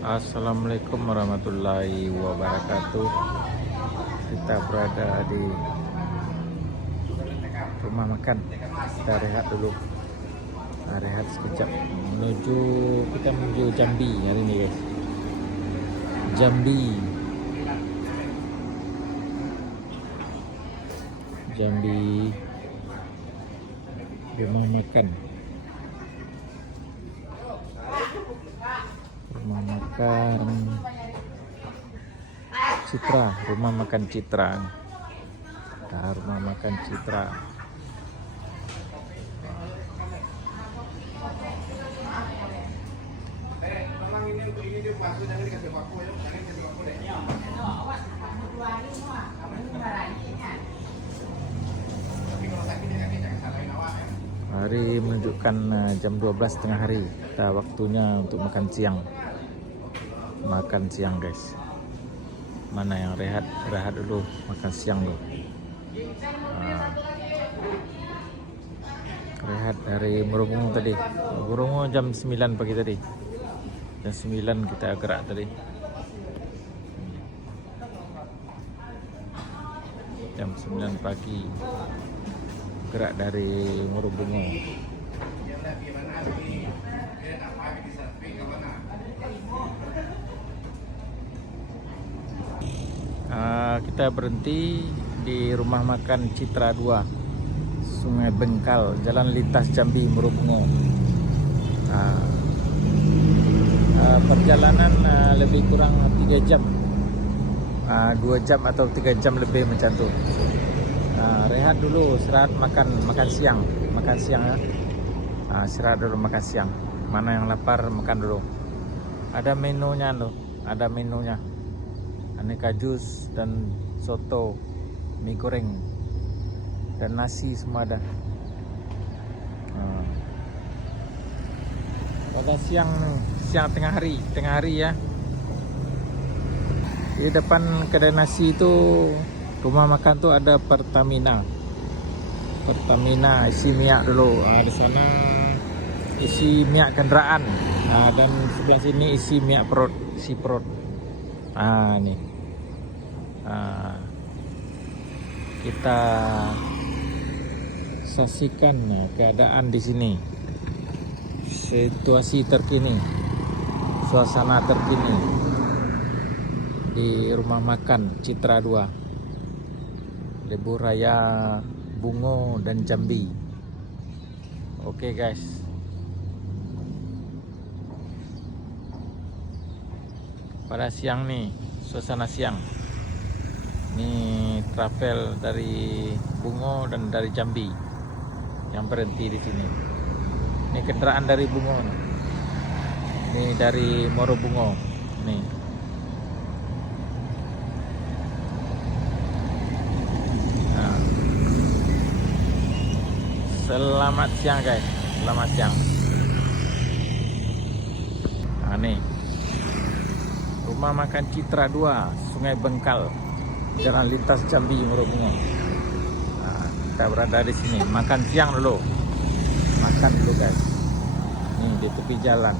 Assalamualaikum warahmatullahi wabarakatuh. Kita berada di rumah makan. Kita rehat dulu. Rehat sekejap. Kita menuju Jambi hari ini, guys. Jambi rumah makan. Rumah makan Citra, rumah makan Citra. Rumah makan Citra. Hari menunjukkan jam 12 tengah hari. Kita waktunya untuk makan siang. Makan siang, guys. Mana yang rehat dulu, makan siang dulu. Rehat dari Merunggung tadi. Merunggung jam 9 pagi tadi. Jam 9 kita gerak tadi. Jam 9 pagi gerak dari Merunggung. Kita berhenti di rumah makan Citra 2, Sungai Bengkal, Jalan Lintas Jambi, Merunggung. Perjalanan lebih kurang 3 jam, 2 jam atau 3 jam lebih macam tu. Rehat dulu, istirahat, makan siang ya. Istirahat dulu, makan siang. Mana yang lapar makan dulu. Ada menunya loh, aneka jus dan soto, mie goreng dan nasi semua ada. Pada siang tengah hari ya. Di depan kedai nasi itu, rumah makan tuh ada Pertamina isi minyak dulu. Di sana isi minyak kendaraan, dan sebelah sini isi minyak perut, nih. Kita saksikan keadaan di sini, situasi terkini, suasana terkini di rumah makan Citra 2, Lebuh Raya Bungo dan Jambi. Oke, guys. Pada siang nih, suasana siang. Ini travel dari Bungo dan dari Jambi yang berhenti di sini. Ini kendaraan dari Bungo. Ini dari Morobungo. Nih. Selamat siang, guys. Selamat siang. Nih. Rumah makan Citra 2, Sungai Bengkal, Jalan Lintas Jambi, Merunggung. Kita berada di sini, makan siang dulu. Guys. Nih di tepi jalan.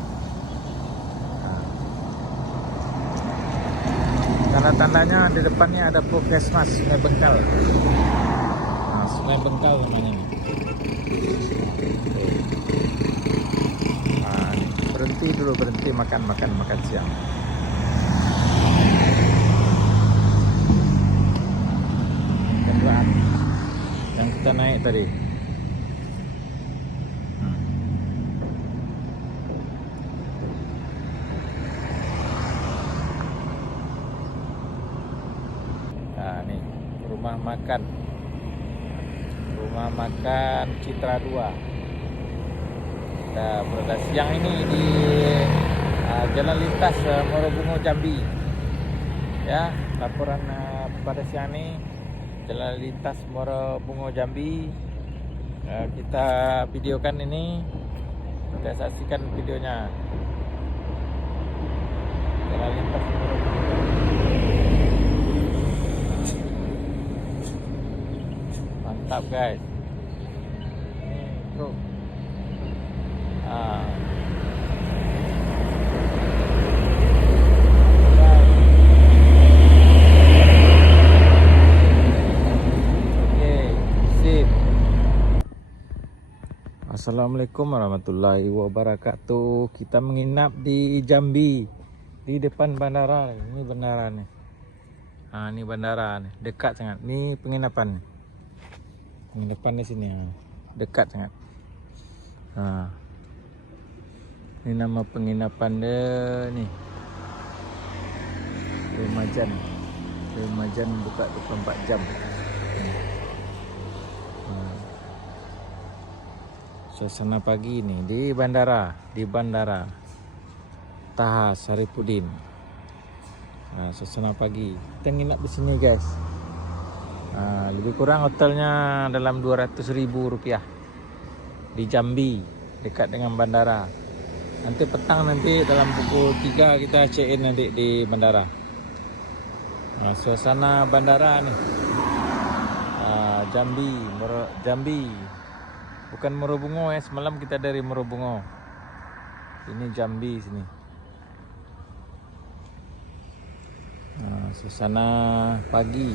Tanda-tandanya di depannya ada Puskesmas Sungai Bengkal. Sungai Bengkal namanya. Berhenti makan siang. Kendaraan yang kita naik tadi. Nih rumah makan Citra 2. Kita berada siang ini di Jalan Lintas Morobungo Jambi. Ya, laporan pada siang ini Jalan Lintas Morobungo Jambi. Kita videokan ini. Kita saksikan videonya. Jalan Lintas Morobungo. Mantap, guys. Nih, bro. Assalamualaikum warahmatullahi wabarakatuh. Kita menginap di Jambi, di depan bandara. Ini bandara nih. Ini bandara nih, dekat sangat. Ini penginapan. Penginapan di sini, dekat sangat. Ini nama penginapan dia nih. Remajan. Remajan buka 24 jam. Suasana pagi ini di bandara Taha Saripudin. Suasana pagi. Kita nginap di sini, guys. Lebih kurang hotelnya dalam Rp200.000 di Jambi, dekat dengan bandara. Nanti petang dalam pukul 3 kita check in nanti di bandara. Suasana bandara nih. Jambi. Bukan Morobungo ya, semalam kita dari Morobungo. Ini Jambi sini. Suasana pagi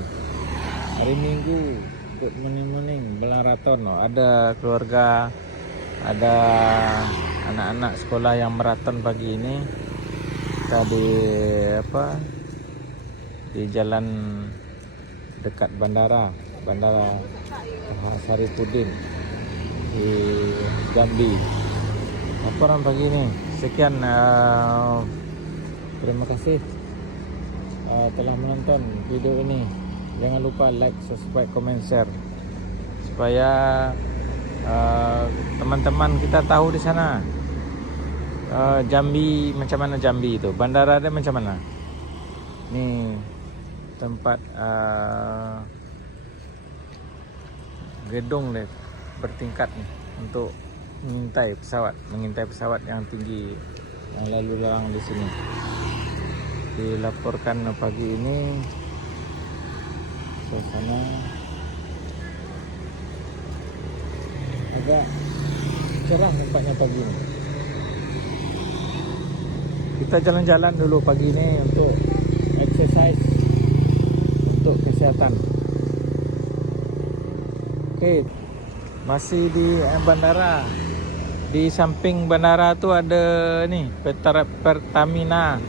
hari Minggu, good morning, belaraton. Ada keluarga, ada anak-anak sekolah yang maraton pagi ini. Kita di jalan dekat bandara Saripudin di Jambi. Laporan pagi ini. Sekian, terima kasih telah menonton video ini. Jangan lupa like, subscribe, comment, share supaya teman-teman kita tahu di sana Jambi macam mana. Jambi itu bandara dia macam mana. Ini tempat gedung deh bertingkat nih untuk mengintai pesawat yang tinggi yang lalu lalang di sini. Dilaporkan pagi ini suasana agak cerah nampaknya pagi ini. Kita jalan-jalan dulu pagi ini untuk exercise, untuk kesehatan. Oke. Masih di bandara. Di samping bandara tuh ada nih Pertamina.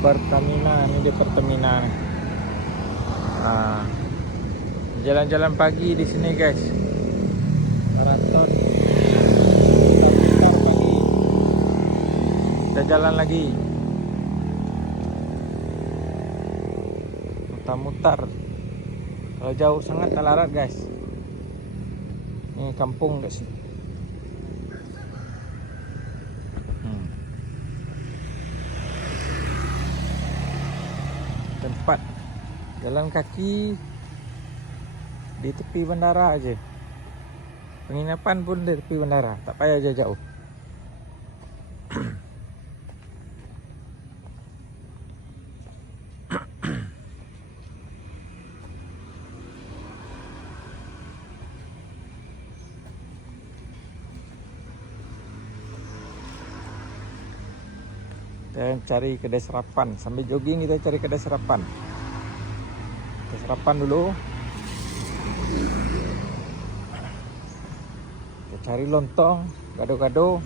Ini di Pertamina. Jalan-jalan pagi di sini, guys. Maraton. Mutar pagi. Kita jalan lagi. Mutar-mutar. Kalau jauh sangat tak larat, guys. Ini kampung, guys. Tempat jalan kaki di tepi bandara aja. Penginapan pun di tepi bandara, tak payah jauh-jauh. Kita cari kedai sarapan. Sambil jogging kita cari kedai sarapan. Kita sarapan dulu. Kita cari lontong, gado-gado.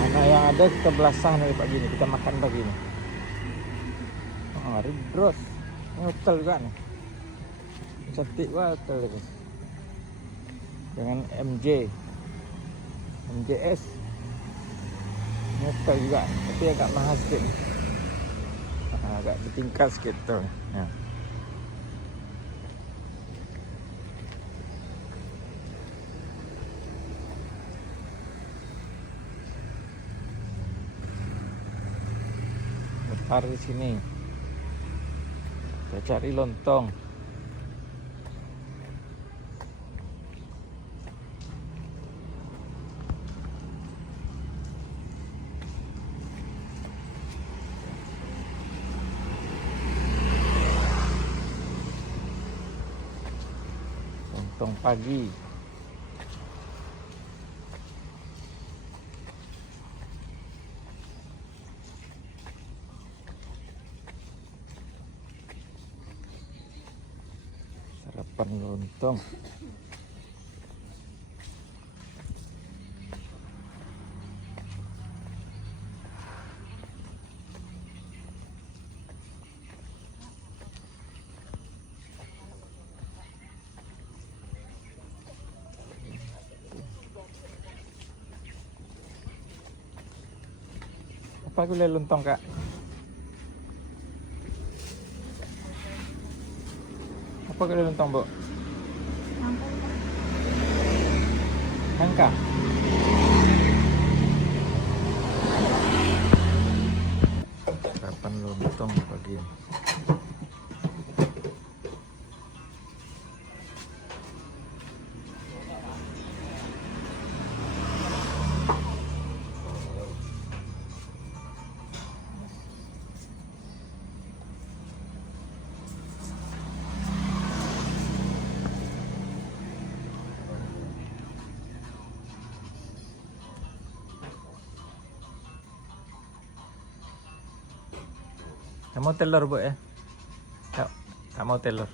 Mana yang ada kita belasah dari pagi ini. Kita makan pagi ini. Red Rose. Ini hotel juga nih. Cantik banget hotel ini. Dengan MJS. Ini hotel juga, tapi agak mahal sikit. Agak bertingkat sikit tu. Ya. Mutar di sini. Kita cari lontong. Lontong pagi. Sarapan lontong. Apa gulai lontong, Kak? Apa gulai lontong, Bu? Nangka. Sarapan lontong pagi ini. Tak mau telur, Bu, ya? Tak mau telur.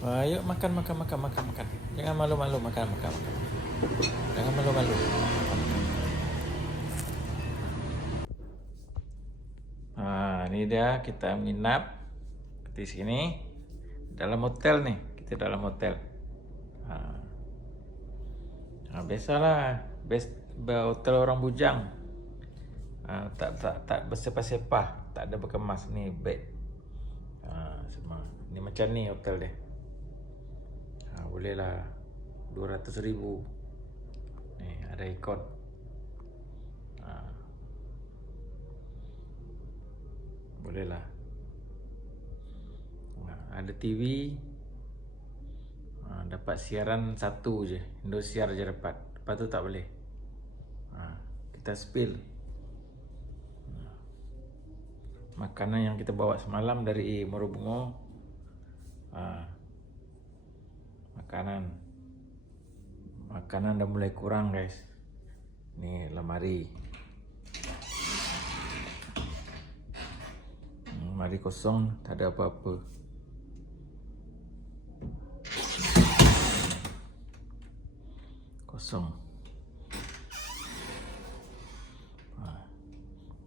Ayo makan. Jangan malu-malu makan. Jangan malu-malu. Nah, ini dia kita menginap di sini dalam hotel nih. Kita dalam hotel. Nah, biasalah, hotel orang bujang. Tak bersepah-sepah, tak ada berkemas nih bed. Semua. Ini macam ni hotel dia. Bolehlah 200,000. Nih ada ikon. Bolehlah. Ada TV. Dapat siaran satu je, Indosiar je dapat. Lepas tu tak boleh. Kita spill. Makanan yang kita bawa semalam dari Morobungo. Makanan dah mulai kurang, guys. Ni lemari. Lemari kosong, tak ada apa-apa. Kosong.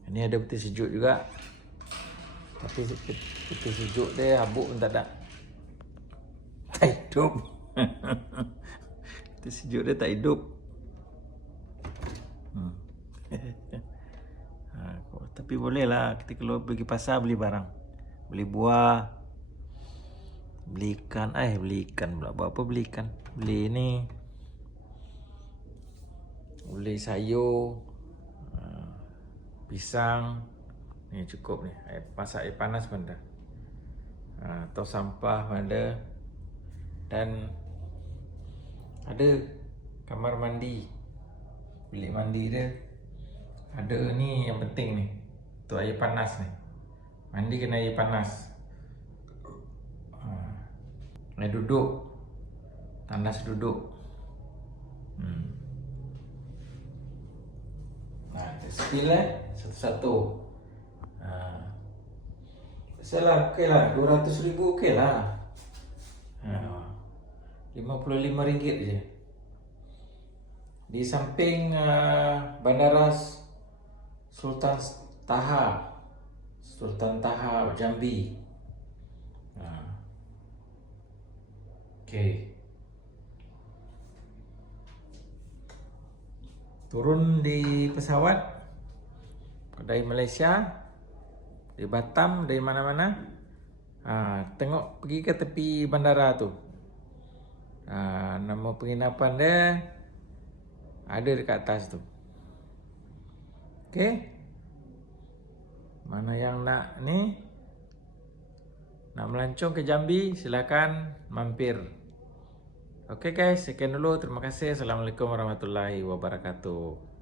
Ini ada peti sejuk juga. Tapi peti sejuk dia habuk pun tak ada. Tak hidup. Peti sejuk dia tak hidup. Tapi boleh lah kita keluar pergi pasar beli barang. Beli buah. Beli ikan. Beli ikan pula. Buat apa beli ikan? Beli ini. Beli sayur. Pisang. Ni cukup ni. Masak air panas pun dah. Atau sampah pun ada. Dan ada kamar mandi. Bilik mandi dia ada ni yang penting ni. Tu air panas ni. Mandi kena air panas. Air duduk. Tandas duduk. Spill satu-satu. Biasalah, okey lah. 200,000 okey lah. RM55 je. Di samping Bandara Sultan Taha Jambi. Okey. Turun di pesawat dari Malaysia, di Batam, dari mana-mana. Tengok pergi ke tepi bandara tu. Nama penginapan dia ada dekat atas tu. Okey. Mana yang nak melancong ke Jambi, silakan mampir. Okey guys, sekian dulu. Terima kasih. Assalamualaikum warahmatullahi wabarakatuh.